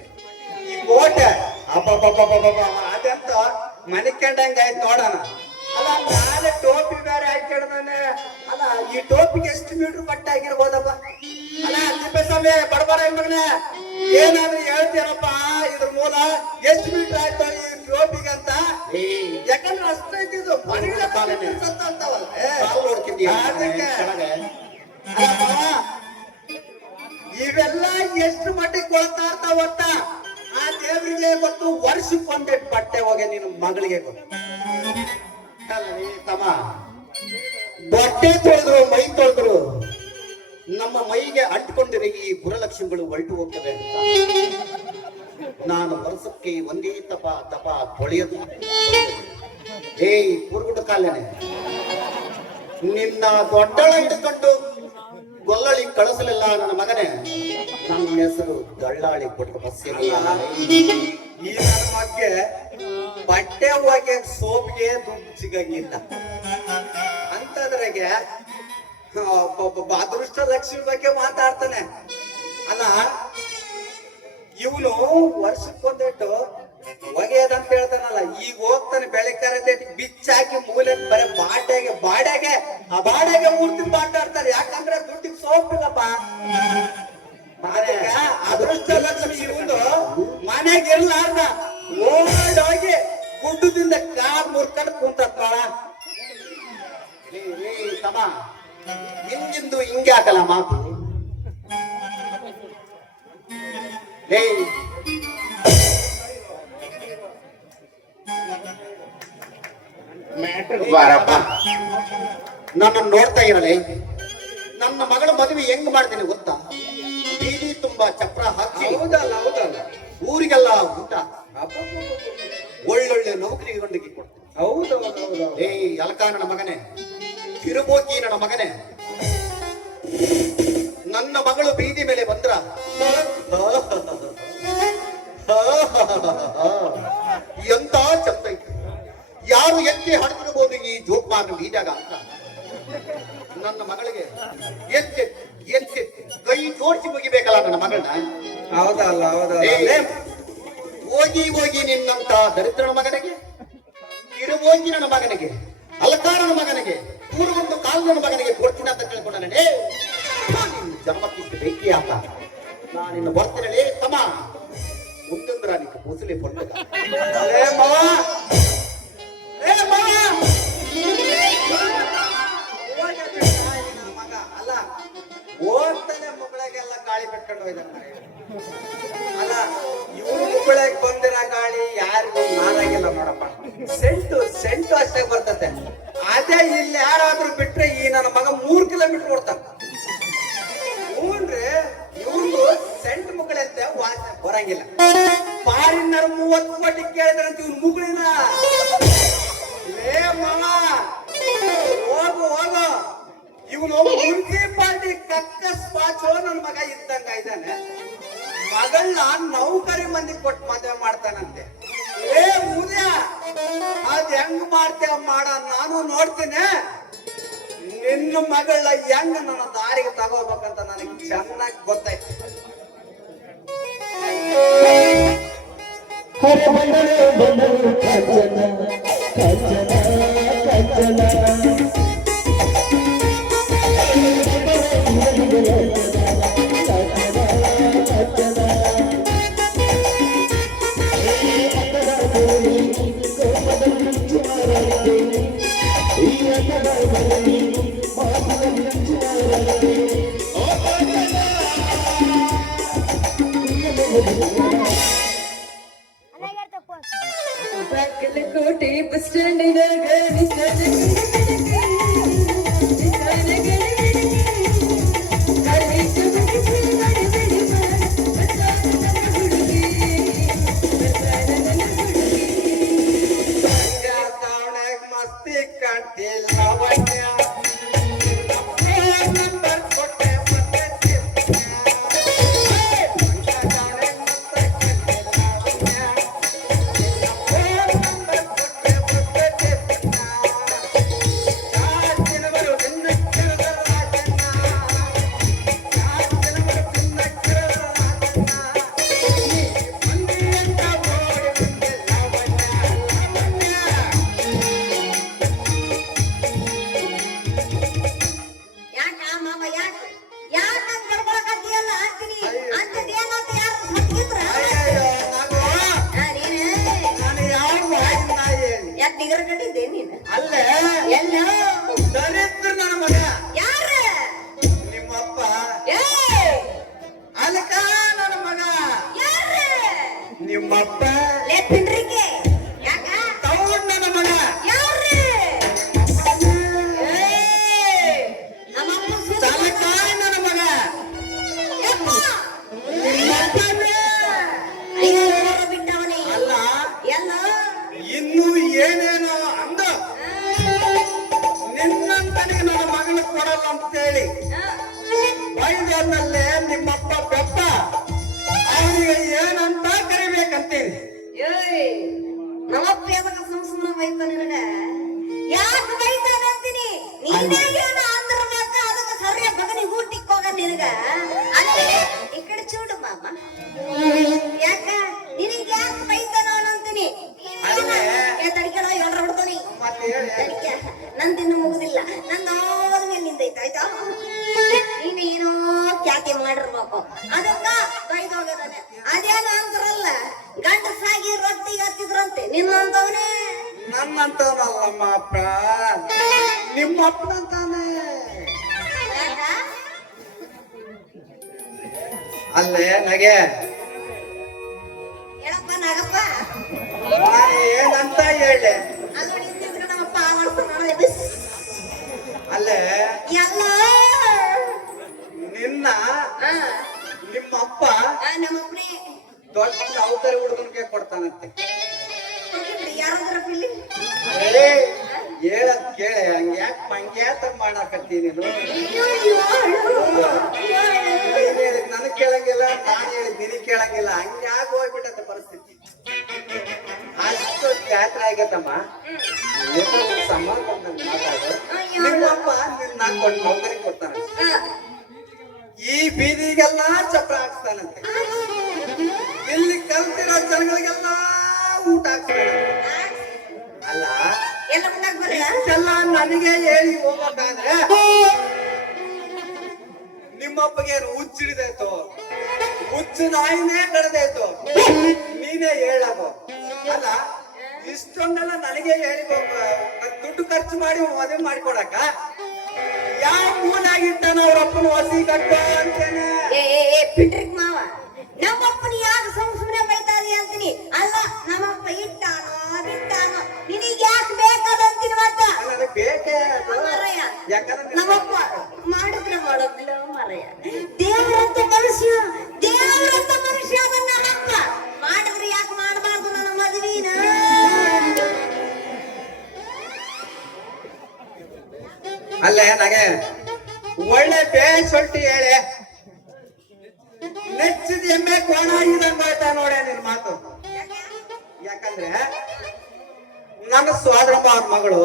ಈ ಕೋಟೆ ಅಬ್ಬಬ್ಬಬ್ಬಬ್ಬ ಅದೆಂತ ಮನೆ ಕಂಡಂಗ ಆಯ್ತು ನೋಡೋಣ ಅಲ್ಲ ನಾಳೆ ಟೋಪಿ ಬೇರೆ ಹಾಕಿಡ್ದಾನೆ ಅಲ್ಲ ಈ ಟೋಪಿಗೆ ಎಷ್ಟು ಮೀಟರ್ ಬಟ್ಟೆ ಆಗಿರ್ಬೋದಪ್ಪ ಅಲ್ಲ ತಿಪ್ಪೇಸ್ವಾಮಿ ಬಡಬರ ಮಗನೇ ಏನಾದ್ರೂ ಹೇಳ್ತೀರಪ್ಪ ಇದ್ರ ಮೂಲ ಎಷ್ಟು ಮೀಟರ್ ಆಯ್ತು ಈ ಟೋಪಿಗೆ ಅಂತ ಯಾಕಂದ್ರೆ ಅಷ್ಟ ಐತಿದು ಮನೆಗಳ ಅಂತವಲ್ಲ ಇವೆಲ್ಲ ಎಷ್ಟು ಮಟ್ಟಿಗೆ ಕೊಳ್ತಾ ಇರ್ತಾವ ಒಟ್ಟ ಆ ದೇವರಿಗೆ ಗೊತ್ತು ವರ್ಷಕ್ಕೊಂದೇ ಬಟ್ಟೆ ಹೋಗಿ ನಿನ್ನ ಮಗಳಿಗೆ ಗೊತ್ತು ತಮ್ಮ ಬಟ್ಟೆ ತೊಳೆದ್ರು ಮೈ ತೊಳೆದ್ರು ನಮ್ಮ ಮೈಗೆ ಅಂಟಿಕೊಂಡಿರೋ ಈ ಗುರಲಕ್ಷ್ಮಿಗಳು ಹೊರಟು ಹೋಗ್ತವೆ ಅಂತ ನಾನು ವರ್ಷಕ್ಕೆ ಒಂದೇ ತಪ ತಪ ತೊಳೆಯೋದು ಏಯ್ ಕುರುಗುಡು ಕಾಲೇನೆ ನಿನ್ನ ದೊಡ್ಡಳ ಹಿಡ್ಕೊಂಡು ಗೊಲ್ಲಳಿ ಕಳಿಸಲಿಲ್ಲ ನನ್ನ ಮಗನೇ ನನ್ನ ಹೆಸರು ದಳ್ಳಾಳಿ ಕೊಟ್ಟು ಬಸ್ಸಿಗೆ ಈ ನನ್ನ ಬಗ್ಗೆ ಬಟ್ಟೆ ಹೋಗಿ ಸೋಪ್ಗೆ ದುಡ್ಡು ಸಿಗಂಗಿಲ್ಲ ಅಂತದ್ರಾಗೆ ಅದೃಷ್ಟ ಲಕ್ಷ್ಮಿ ಬಗ್ಗೆ ಮಾತಾಡ್ತಾನೆ ಅಲ್ಲ ಇವನು ವರ್ಷಕ್ಕೊಂದೇಟು ಒಗೆಯದಂತ ಹೇಳ್ತಾನಲ್ಲ ಈಗ ಹೋಗ್ತಾನೆ ಬೆಳಕರದೆ ಬಿಚ್ಚಾಕಿ ಮೂಲೆ ಬರೀ ಬಾಡ್ಯಾಗೆ ಆ ಬಾಡ್ಯಾಗೆ ಮೂರ್ತಿ ಮಾತಾಡ್ತಾರೆ ಯಾಕಂದ್ರೆ ದುಡ್ಡಿಗೆ ಸೋಪ್ ಇಲ್ಲಪ್ಪ ಅದೃಷ್ಟ ಲಕ್ಷ್ಮಿ ಇವನು ಮನೆಗೆ ಇರ್ಲಾರ್ದ ಓಡೋಗಿ ಗುಡ್ಡದಿಂದ ಕಾರ್ ಮುರ್ಕಂಡ್ ಕುಂತಾಳ ತಮ್ಮ ಹಿಂದಿಂದು ಹಿಂಗೆ ಹಾಕಲ್ಲ ಮಾತು ನನ್ನ ನೋಡ್ತಾ ಇರಲಿ ನನ್ನ ಮಗಳ ಮದುವೆ ಹೆಂಗ್ ಮಾಡ್ತೀನಿ ಗೊತ್ತಾ ಬೀದಿ ತುಂಬಾ ಚಪ್ರ ಹಾಕಿ ಹೌದಲ್ಲ ಹೌದಲ್ಲ ಊರಿಗೆಲ್ಲ ಊಟ ಒಳ್ಳೊಳ್ಳೆ ನೌಕರಿಗೊಂಡಿಗೆ ಕೊಡ್ತೀನಿ ಹೌದೌದೌದು ಅಲಕ ನನ್ನ ಮಗನೇ ಕಿರುಬೋಕಿ ನನ್ನ ಮಗನೇ ನನ್ನ ಮಗಳು ಬೀದಿ ಮೇಲೆ ಬಂದ್ರ ಎಂತ ಚಂದ ಐತಿ ಯಾರು ಎತ್ತಿ ಹಡ್ತಿರ್ಬೋದು ಈ ಜೋಪಾನ ಬೀದಾಗ ಅಂತ ನನ್ನ ಮಗಳಿಗೆ ಎತ್ತಿ ಎತ್ತಿ ಕೈ ಜೋಡಿಸಿ ಮುಗಿಬೇಕಲ್ಲ ನನ್ನ ಮಗಳನ್ನ ಹೌದಲ್ಲ ಹೌದಲ್ಲ ಹೋಗಿ ಹೋಗಿ ನಿನ್ನಂತ ದರಿದ್ರನ ಮಗನಿಗೆ ಕಿರುಬೋಗಿ ನನ್ನ ಮಗನಿಗೆ ಅಲಕಾರನ ಮಗನಿಗೆ ಪೂರ್ವೊಂದು ಕಾಲದ ಮಗನಿಗೆ ಕೊಡ್ತೀನಿ ಅಂತ ಕೇಳ್ಕೊಂಡೇ ಜನ್ಮಕ್ಕಿಷ್ಟು ಬೆಂಕಿ ಆತ ನಾನಿನ್ನು ಬರ್ತೇನೆ ತಮ್ಮ ಮುಂದಂದ್ರ ನಿಕ್ಕೆ ಕೂಸಲಿ ಪೊಂಡಗ ಮಗ ಅಲ್ಲ ಓದ್ತಾನೆ ಮುಗಳಾಗೆಲ್ಲ ಗಾಳಿ ಬಿಟ್ಕೊಂಡು ಹೋಯ್ತಾನೆ ಅಲ್ಲ ಇವ್ರು ಮುಗಳಾಗ ಬಂದಿರೋ ಗಾಳಿ ಯಾರಿಗೂ ನಾನಾಗಿಲ್ಲ ನೋಡಪ್ಪ ಸೆಂಟು ಅಷ್ಟೇ ಬರ್ತತೆ ಅದೇ ಇಲ್ಲಿ ಯಾರಾದ್ರೂ ಬಿಟ್ರೆ ಈ ನನ್ನ ಮಗ 3 ಕಿಲೋಮೀಟರ್ ಓಡ್ತಾನ ಹ್ಞೂನ್ರಿ ಇವ್ರು ಸೆಂಟ್ ಮುಗಳಂತೆ ವಾಸನೆ ಬರಂಗಿಲ್ಲ ಫಾರಿನ್ನರ್ 30 ಕೋಟಿ ಕೇಳಿದ್ರಂತ ಇವ್ನು ಮುಗಳಿನ ಲೇ ಮಾಮ ಹೋಗು ಇವನು ಮುನ್ಸಿಪಾಲ್ಟಿ ಕಕ್ಕಸ್ ಬಾಚೋ ನನ್ನ ಮಗ ಇದ್ದಂಗ ಇದ್ದಾನೆ ಮಗಳನ್ನ ನೌಕರಿ ಮಂದಿ ಕೊಟ್ಟು ಮದುವೆ ಮಾಡ್ತಾನಂತೆ ಏ ಮುದ್ಯ ಅದ್ ಹೆಂಗ್ ಮಾಡ್ತೇವ ಮಾಡ ನಾನು ನೋಡ್ತೀನಿ ನಿನ್ನ ಮಗಳ ಹೆಂಗ್ ನನ್ನ ದಾರಿಗೆ ತಗೋಬೇಕಂತ ನನಗೆ ಚೆನ್ನಾಗಿ ಗೊತ್ತಾಯ್ತು ಬೆಕ್ಕಲು ಕೂಟ ಕೋಟೆ ಬಸ್ ಸ್ಟ್ಯಾಂಡಿನಾಗ ನಿಂತಾನ ಕಾಲೇಜ್ ಮುಗಿಸಿ ಮಾಡಬೇಡಿ ಬರ್ತಾನ ನನ್ನ ಹುಡುಗಿ ಬರ್ತಾನ ನನ್ನ ಹುಡುಗಿ ದಾವಣೆಗೆ ಮಸ್ತಿ ಕಾಣ್ತಿಲ್ಲ ಲಾವಣ್ಯ ನಂಬರ್ ಕೊಟ್ಟೆ ಮತ್ತೆ ಯಾಕ ಮಾವ ಯಾಕ ಯಾಕ ಹಂಗ್ ಬಡ್ಕೊಳಕತ್ತೀಯಲ್ಲ ಅಂತೀನಿ ಅಂತದ್ ಏನಾತ ಯಾರು ಸತ್ತಿದ್ರ ನಾನು ಯಾವ ವಾಯಿನ ಹೇಳಿ ಯಾಕೆ ನಿಗರ ಕಟ್ಟಿದ್ದೆ ನೀನು ಅಲ್ಲೇ ಎಲ್ಲ ದರಿದ್ರ ನನ್ನ ಮಗ ಯಾರ ನಿಮ್ಮಪ್ಪ ಏ ಅಲಕ ನನ್ನ ಮಗ ಯಾರ ನಿಮ್ಮಪ್ಪ ಲೇ ಪಿಂಡ್ರಿಗೆ ಯಾಕ ತೌಡ್ ನನ್ನ ಮಗ ಯಾರ ನಮ್ಮಪ್ಪ ಸುತ್ತ ತಲಕಾಯ್ ನನ್ನ ಮಗ ಯಪ್ಪ ನಿಮ್ಮಪ್ಪನೇ. ಅಯ್ಯೋ ಬಿಟ್ಟವನೇ ಅಲ್ಲ ಎಲ್ಲ ಇನ್ನು ಏನೇನೋ ಅಂದ ನಿನ್ನಂತನೇ ನನ್ನ ಮಗನ ಕೊಡಲ್ಲ ಅಂತೇಳಿ ಬೈದಲ್ಲೇ ನಿಮ್ಮಪ್ಪ ಬೆಪ್ಪ ಅವನಿಗೆ ಏನಂತ ಕರಿಬೇಕಂತೀನಿ ಏಯ್ ನಮ್ಮಪ್ಪ ಯಾವಾಗ ಸಂಸಮ ಬೈತ ನಿನಗ ಯಾಕೆ ಬೈತಾನ ಅಂತೀನಿ ನೀನೇ ಏನ ಅಂದ್ರ ಮಾತ್ರ ಅದಕ್ಕೆ ಸರಿಯ ಬಗನಿ ಊಟಿಕ್ ಹೋಗ ನಿನಗ ಅಲ್ಲಿ ಈ ಕಡೆ ಚೂಡು ಮಾಮ ಯಾಕ ನಿನಗೆ ಯಾಕೆ ಬೈತಾನ ಅಂತೀನಿ ಏ ತಡಿಕಡ ಹೇಳ್ರ ಬಿಡ್ತಾನೆ ಮತ್ತೆ ಹೇಳಿ ತಡಿಕ ನಂದಿನ್ನು ಮುಗುದಿಲ್ಲ ನಂದು ಆದ್ಮೇಲೆ ನಿಂದೈತ ಆಯ್ತಾ ನೀನೇನೋ ಖ್ಯಾತಿ ಮಾಡಿರ್ಬೇಕು ಅದಕ್ಕ ಬೈದೋಗದಾನೆ ಅದೇನು ಅಂತಾರಲ್ಲ ಗಂಡಸಾಗಿ ರೊಟ್ಟಿಗೆ ಹತ್ತಿದ್ರಂತೆ ನಿನ್ನಂತವನೇ ನನ್ನಂತವನಲ್ಲಮ್ಮ ಅಪ್ಪ ನಿಮ್ಮಪ್ಪನಂತಾನೆ ಯಾಕ ಅಲ್ಲೇ ನಗೆ ಹೇಳಪ್ಪ ನಾಗಪ್ಪ ನಾನು ಏನಂತ ಹೇಳಿ ಅಲ್ಲ ನಿಂತಿದ್ರೆ ನಮ್ಮಪ್ಪ ಆಡ್ತಾನೆ ಬಿಸ್ ಅಲ್ಲೇ ಎಲ್ಲ ನಿನ್ನ ಆ, ನಿಮ್ಮಪ್ಪ ನಮ್ಮಪ್ಪನೇ ದೊಡ್ಡ ಅವತಾರ ಹುಡುಗನಿಗೆ ಕೊಡ್ತಾನಂತೆ ಹೋಗಿಬಿಡಿ ಯಾರಾದ್ರ ಫಿಲಿ ಏ, ಹೇಳದ್ ಕೇಳೆ ಹಂಗ್ಯಾತ ಮಾಡಾಕತ್ತೀನಿ ನನಗ್ ಕೇಳಂಗಿಲ್ಲ ನಾನು ಹೇಳಿದ್ ನಿನಗ್ ಕೇಳಂಗಿಲ್ಲ ಹಂಗ್ಯಾಗ ಹೋಗ್ಬಿಟ್ಟಂತ ಪರಿಸ್ಥಿತಿ ಅಷ್ಟು ಜಾತ್ರೆ ಆಗತ್ತಮ್ಮ ಸಂಬಂಧ ಬಂದಂಗ್ ಮಾತಾಡು ನಿಮ್ಮಪ್ಪ ನಿನ್ನ ಕೊಟ್ಟು ನೌಕರಿ ಕೊಡ್ತಾನ ಈ ಬೀದಿಗೆಲ್ಲ ಚಪ್ರ ಹಾಕ್ಸ್ತಾನಂತೆ ಇಲ್ಲಿ ಕಲ್ತಿರೋ ಜನಗಳಿಗೆಲ್ಲ ಊಟ ಹಾಕ್ಸ್ತಾನಂತೆ ಅಲ್ಲ ಎಲ್ಲ ಮುಂದಾಗ ಬರಲ್ಲ ಇಷ್ಟೆಲ್ಲ ನನಗೆ ಹೇಳಿ ಹೋಗ್ಬೇಕಾದ್ರೆ ನಿಮ್ಮಪ್ಪಗೆ ಏನು ಹುಚ್ಚಿಡಿದಾಯ್ತು ಹುಚ್ಚು ನಾಯಿನೇ ಕಡ್ದಾಯ್ತು ನೀನೇ ಹೇಳದು ಅಲ್ಲ ಇಷ್ಟೊಂದೆಲ್ಲ ನನಗೆ ಹೇಳಿ ದುಡ್ಡು ಖರ್ಚು ಮಾಡಿ ಮದುವೆ ಮಾಡಿಕೊಡಕ ಯಾವ ಮೂಲಾಗಿಟ್ಟಾನ ಅವ್ರಪ್ಪನ ವಸಿ ಕಟ್ಟು ಅಂತೇನೆ ಏ ಪಿಂಟ್ರಿಕ್ ಮಾವ ನಮ್ಮಪ್ಪನ ಯಾಕೆ ಸುಮ್ನೆ ಬೈತಾ ಇದೀಯ ಅಂತೀನಿ ಅಲ್ಲ ನಮ್ಮಪ್ಪ ಇಟ್ಟಾನೋ ಬಿಟ್ಟಾನೋ ನಿನಗೆ ಯಾಕೆ ಬೇಕಾದಂತೀನಿ ಮತ್ತ ನನಗೆ ಬೇಕೇ ಅದು. ಮಾರಯ್ಯ ಯಾಕಂದ್ರೆ ನಮ್ಮಪ್ಪ ಮಾಡಿದ್ರೆ ಮಾಡೋದಿಲ್ಲ ಮಾರಯ್ಯ ದೇವರಂತ ಮನುಷ್ಯ ಅದ ನಮ್ಮಪ್ಪ ಮಾಡಿದ್ರೆ ಯಾಕೆ ಮಾಡಬಾರ್ದು ನನ್ನ ಮದುವಿನ ಅಲ್ಲೇ ನಗೆ ಒಳ್ಳೆ ಬೇಸೊಟ್ಟಿ ಹೇಳಿ ನೆಚ್ಚಿದ ಎಮ್ಮೆ ಕೋಣ ಇದಂಗ್ ಮಾಡ್ತಾ ನೋಡೆ ನಿನ್ ಮಾತು ಯಾಕಂದ್ರೆ ನನ್ನ ಸೋದರ ಮಾವನ ಮಗಳು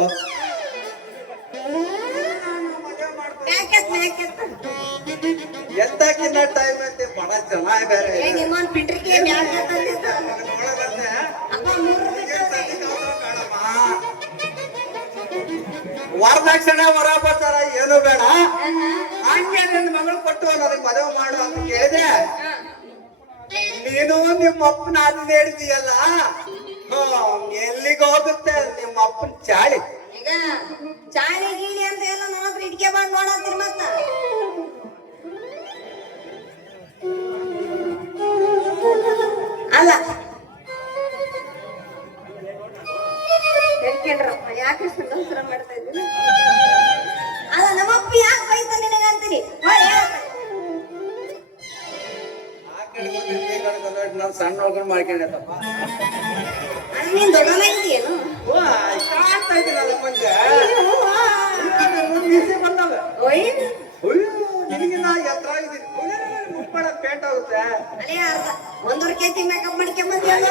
ಎದ್ದಾಕಿನ್ನ ಟೈಮ್ ಐತಿ ಬಹಳ ಚೆನ್ನಾಗಿ ಬೇರೆ ಏ ನಿಮ್ಮನ್ ಪಿಂಟ್ರಿಗೆ ಯಾಕೆ ತಂದಿದ್ದ ನೋಡೋದಂತೆ ಅಪ್ಪ 3 ರೂಪಾಯಿ ವರದಕ್ಷಿಣೆ ವರ ಬರ್ತಾರ ಏನು ಬೇಡ ಹಂಗೆ ನಿನ್ನ ಮಗಳು ಕೊಟ್ಟು ನನಗೆ ಮದುವೆ ಮಾಡು ಅಂತ ಕೇಳಿದ್ರೆ ನೀನು ನಿಮ್ಮ ಅಪ್ಪನ ಅದು ಹೇಳಿದೀಯಲ್ಲ ಎಲ್ಲಿಗೆ ಹೋಗುತ್ತೆ ನಿಮ್ಮ ಅಪ್ಪನ ಚಾಳಿ ಈಗ ಚಾಳಿ ಗೀಳಿ ಅಂತ ಎಲ್ಲ ನನ್ನ ಹತ್ರ ಇಟ್ಕೆ ಬಂದ್ ನೋಡಂತೀರಿ ಮತ್ತ ಅಲ್ಲ ನಿನ್ಗೆ ಕಳ್ಕೊಂಡ್ರೆ ನಾನು ಸಣ್ಣ ಹೋಗ್ಕೊಂಡು ಮಾಡ್ಕೊಂಡಪ್ಪ. ನೀನ್ ದೊಡ್ಡನಾಗಿದೆಯೇನು? ಕಾಣ್ತಾ ಇದ್ದೀನಲ್ಲ ಮುಂದೆ ಮೀಸೆ ಬಂದಲ್ಲ. ಒಯ್ದು ಅಯ್ಯೋ ನಿನಗೆ ನಾ ಎತ್ತರ ಆಗಿದ್ದೀನಿ. ಮುಟ್ಬೇಡ ಪೇಂಟ್ ಆಗುತ್ತೆ. ಅಲ್ಲೇ ಅರ್ಧ 1.5 kg ಮೇಕಪ್ ಮಾಡ್ಕೊಂಬಂದಿಯಲ್ಲ.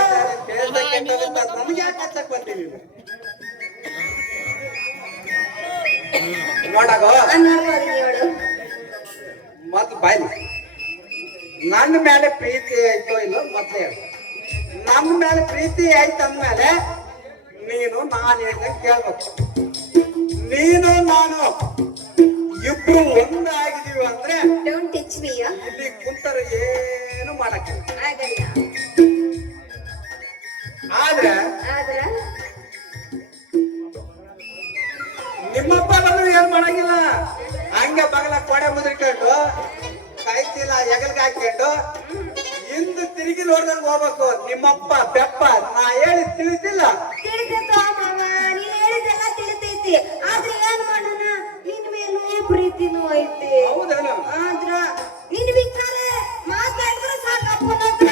ನಮ್ಗೆ ಯಾಕೆ ಹಚ್ಚಕ್ ಬರ್ತೀನಿ ನೀನು? ನೋಡಾಗೋ ಮತ್ ಬಾಯ್ಲಿ ನನ್ನ ಮೇಲೆ ಪ್ರೀತಿ ಆಯ್ತೋ ಇಲ್ಲೋ ಮತ್ತೆ ಹೇಳು. ನಮ್ಮ ಮೇಲೆ ಪ್ರೀತಿ ಆಯ್ತು ಅಂದ್ಮೇಲೆ ನೀನು ನಾನು ಹೇಳ್ದಂಗೆ ಕೇಳ್ಬೇಕು. ನೀನು ನಾನು ಇಬ್ರು ಒಂದಾಗಿದೀವಿ ಅಂದ್ರೆ ಡೋಂಟ್ ಟಚ್ ಮೀ. ಇಲ್ಲಿ ಕುಂತರ ಏನು ಮಾಡಕ್ಕಿಲ್ಲ. ಆಗಲ್ಲ. ಆದ್ರೆ ಆದ್ರ ನಿಮ್ಮಪ್ಪ ಬಂದ್ರು ಏನ್ ಮಾಡಂಗಿಲ್ಲ. ಹಂಗೆ ಬಗಲ ಕೊಡೆ ಮುದ್ರಿಕೊಂಡು ಕೈ ಚೀಲ ಎಗಲ್ಗೆ ಹಾಕೊಂಡು ಹಿಂದ್ ತಿರುಗಿ ನೋಡ್ದಂಗ್ ಹೋಗ್ಬೇಕು. ನಿಮ್ಮಪ್ಪ ಬೆಪ್ಪ ನಾ ಹೇಳಿ ತಿಳಿಸಿಲ್ಲ. ತಿಳಿತೈತೋ ಮಾವ, ನೀನ್ ಹೇಳಿದೆಲ್ಲ ತಿಳಿತೈತಿ. ಆದ್ರೆ ಏನ್ ಮಾಡೋಣ, ನಿನ್ ಮೇಲೂ ಪ್ರೀತಿನೂ ಐತಿ. ಹೌದೇನು? ಆದ್ರ ನಿನ್ ವಿಚಾರ ಮಾತಾಡಿದ್ರೆ ಸಾಕಪ್ಪನ ಹತ್ರ.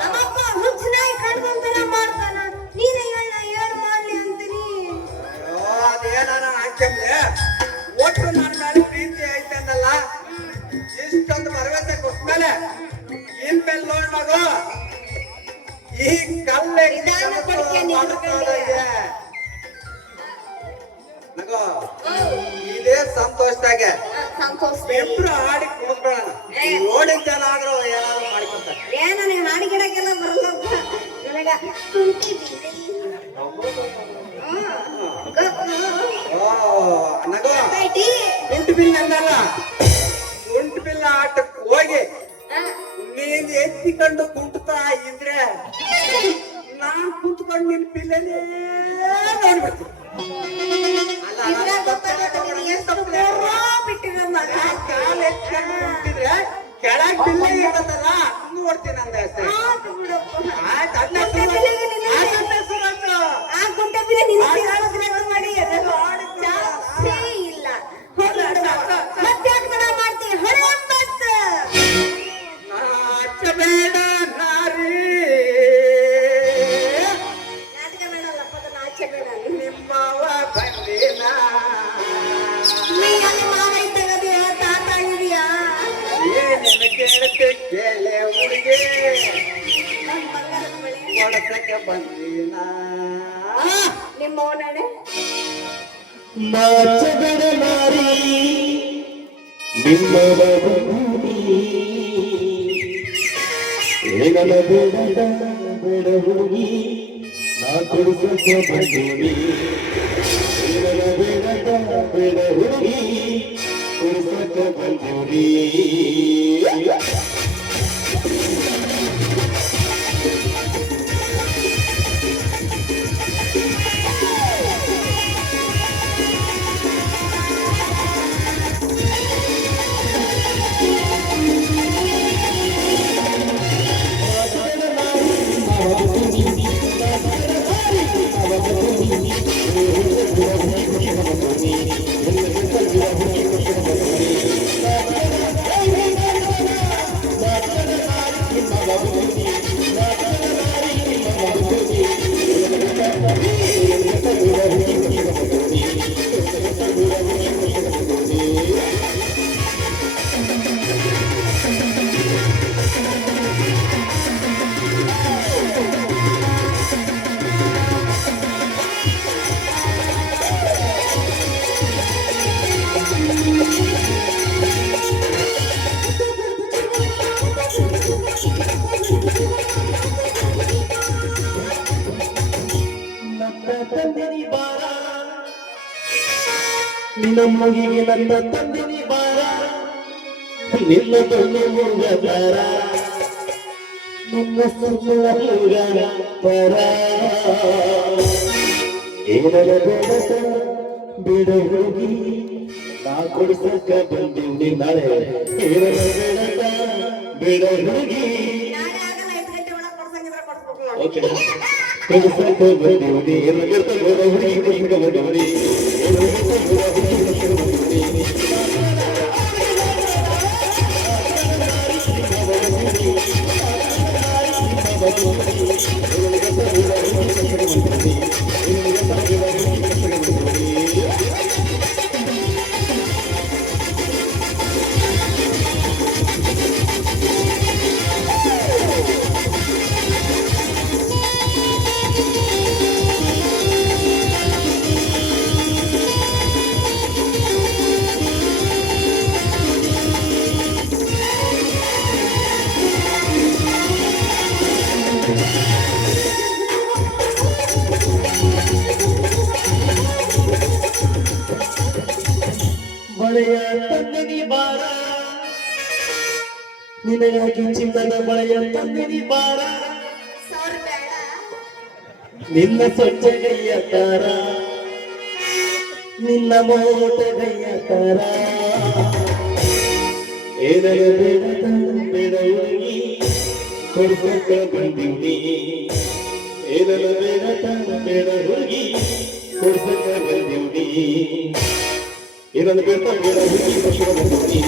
ನಮ್ಮಪ್ಪ ಹುಚ್ಚನಾಯಿ ಕಡ್ದಂತರ ಮಾಡ್ತಾನ. ನೀನೇ ಹೇಳ ಏನ್ ಮಾಡ್ಲಿ ಅಂತೀನಿ. ಅದೇನ ಹಾಕ್ಯಂದ್ರೆ ಒಟ್ಟು ನನ್ನ ಮೇಲೆ ಪ್ರೀತಿ ಐತೆ ಅಂದಲ್ಲ. ಇಷ್ಟೊಂದು ಭರವಸೆ ಕೊಟ್ಮೇಲೆ ಇನ್ಮೇಲೆ ನೋಡ್ ಮಗು ಈ ಕಲ್ಲೆ ನಿಧಾನ ಪಡ್ಕೊಂಡು ನಗೋ ಇದೇ ಸಂತೋಷದಾಗೆ ಸಂತೋಷ. ಇಬ್ರು ಹಾಡಿ ಕುಣಿದ್ಬಿಡೋಣ. ನೋಡಿದ ಜನ ಆದ್ರೂ ಏನಾದ್ರು ಮಾಡ್ಕೊಂತಾರೆ. ಏನ ನೀನ್ ಹಾಡಿಗಿಡಕ್ಕೆಲ್ಲ ಬರಲ್ಲಪ್ಪ ನನಗ. ನಗೋ ಕುಂಟು ಬಿಲ್ ಅಂದಲ್ಲ, ಕುಂಟು ಬಿಲ್ಲ ಆಟಕ್ಕೆ ಹೋಗಿ ನೀನ್ ಎತ್ತಿಕೊಂಡು ಕುಂಟುತ್ತಾ ಇದ್ರೆ ನಾನ್ ಕುಂತ್ಕೊಂಡು ನಿನ್ ಪಿಲ್ಲನೇ ನೋಡ್ಬಿಡ್ತೀನಿ. ಕಾಲ್ ಎತ್ಕೊಂಡು ಕುಂಟಿದ್ರೆ ಕೆಳಗ್ ಬಿಲ್ಲೆ ಇರ್ತದಲ್ಲ ನೋಡ್ತೀನಿ ಅಂದ ಅಷ್ಟೇ. ಆಯ್ತು ಅದನ್ನ ಆ ಗುಂಟೆ ಬಿಲೆ ನಿನ್ನ ಮಾಡಿ ಇಲ್ಲ. ಮತ್ತೆ ಮಾಡ್ತೀವಿ ಹೊರ ಬೇಡ ನಾರಿ ನಾಟಕ ಬೇಡಲ್ಲಪ್ಪ, ನಾಚೆ ಬೇಡ. ನಿಮ್ಮವ ಬಂದಿನ ಮಾವ ಇದ್ದಾಗದೆ ತಾತ ಇದೆಯಾ? ಏನೇನು ಕೇಳುತ್ತೆ ಕೇಳೆ ಹುಡುಗಿ ನನ್ ಬಂಗಾರದ ಮಳೆ. ಕೊಡಸಕ್ಕೆ ಬಂದಿನ ನಿಮ್ಮ ಓನಡೆ ನಾಚಬೇಡ ನಾರಿ ನಿಮ್ಮ ಏನನ ಬೇಡ ಬೇಡ ಹುಡುಗಿ ನಾ ಕೊಡಿಸಕ್ಕೆ ಬಂದೀನಿ. ಏನನ ಬೇಡ ಬೇಡ ಹುಡುಗಿ ಕೊಡಿಸಕ್ಕೆ ಬಂದೀನಿ. ತಂದಿನಿ ಬಾರ ನಿನ್ನ ಮುಗಿಗೆ ನನ್ನ ತಂದಿನಿ ಬಾರ ನಿನ್ನ ತೊಂದು ಮುಗದಾರ ನಿನ್ನ ಸುಳ್ಳ ಪರ ಏನರ ಬೇಡ ಬೇಡ ಹೋಗಿ ನಾ ಕೊಡಿಸಕ್ಕ ಬಂದೀನಿ ನಾಳೆ. ಏನರ ಬೇಡ ಬೇಡ ಹೋಗಿ ನಾಳೆ ಆಗಲ್ಲ. 5 ಗಂಟೆ ಒಳಗೆ ಕೊಡ್ಸಂಗಿದ್ರೆ ಕೊಡ್ಸ್ಬೇಕು ನೋಡಿ. ಓಕೆ ಕೊಡಿಸಕ್ಕ ಬಂದೀನಿ. ಏನರ ಹುಡುಗಿ ಕೊಡಿಸಕ್ಕ ಬಂದೀನಿ. ಏನರ ಬಳೆಯ ತಂದಿನಿ ಬಾರ ನಿನಗಾಗಿ ಚಿನ್ನದ ಬಳೆಯ ತಂದಿನಿ ಬಾರ ಸರ್ ಬೇಡ. ನಿನ್ನ ಸೊಚ್ಚೆಗೈಯ ತಾರ ನಿನ್ನ ಮೋಟಗೈಯ ತಾರ ಏನರ ಬೇಡ ಬೇಡ ಹುಡುಗಿ ಕೊಡ್ಬೇಕ ಬಂದಿವ್ನಿ ಏನರ ಬೇಡ ಬೇಡ ಹುಡುಗಿ ಕೊಡ್ಬೇಕ ಬಂದಿವ್ನಿ ಏನನ್ನು ಬೇಡ ಬೇಡ ಹುಡುಗಿ ಕೊಡ್ಬೇಕ ಬಂದಿವ್ನಿ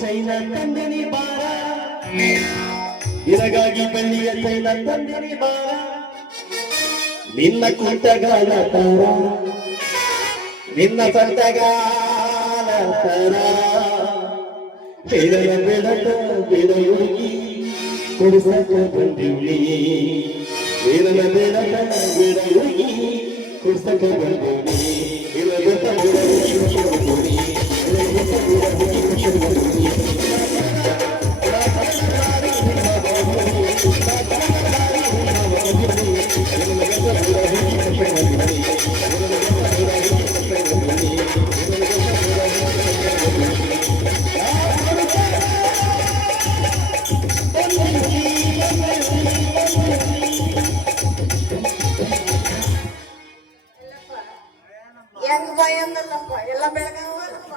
ಚೈನ ತಂದಿನಿ ಬಾರ ನಿನಗಾಗಿ ಬೆಳ್ಳಿಯ ಚೈನ ತಂದಿನಿ ಬಾರ ನಿನ್ನ ಕುಂಟಗಾಲ ತಾರ ನಿನ್ನ ಸಂತಗಾಲ ತಾರ ಬೇಡರ ಬೇಡಟ ಬೇಡ ಹುಡುಗಿ ಕೊಡಿಸಕ ಬಂದಿವ್ನಿ ಬೇಡರ ಬೇಡಟ ಬೇಡ ಹುಡುಗಿ ಕೊಡಿಸಕ ಬಂದಿವ್ನಿ ಬೇಡ ಬೇಡ ಹುಡುಗಿ ಹೆಂಗ್ ಭಯ ಅಂದಲ್ಲಪ್ಪ ಎಲ್ಲ ಬೆಳಗಾವಪ್ಪ.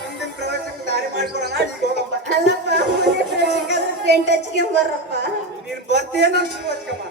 ಮುಂದಿನ ಪ್ರವೇಶಕ್ಕೆ ದಾರಿ ಮಾಡ್ಕೊಡೋಣ ಈಗ ಹೋಗಪ್ಪ. ಅಲ್ಲಪ್ಪ ಟೆಂಟ್ ಹಚ್ಕೊಂಡ್ ಬರ್ರಪ್ಪ. ನೀನ್ ಬರ್ತೀಯೇನೋ ಶುರು ಹಚ್ಕಮ್ಮ.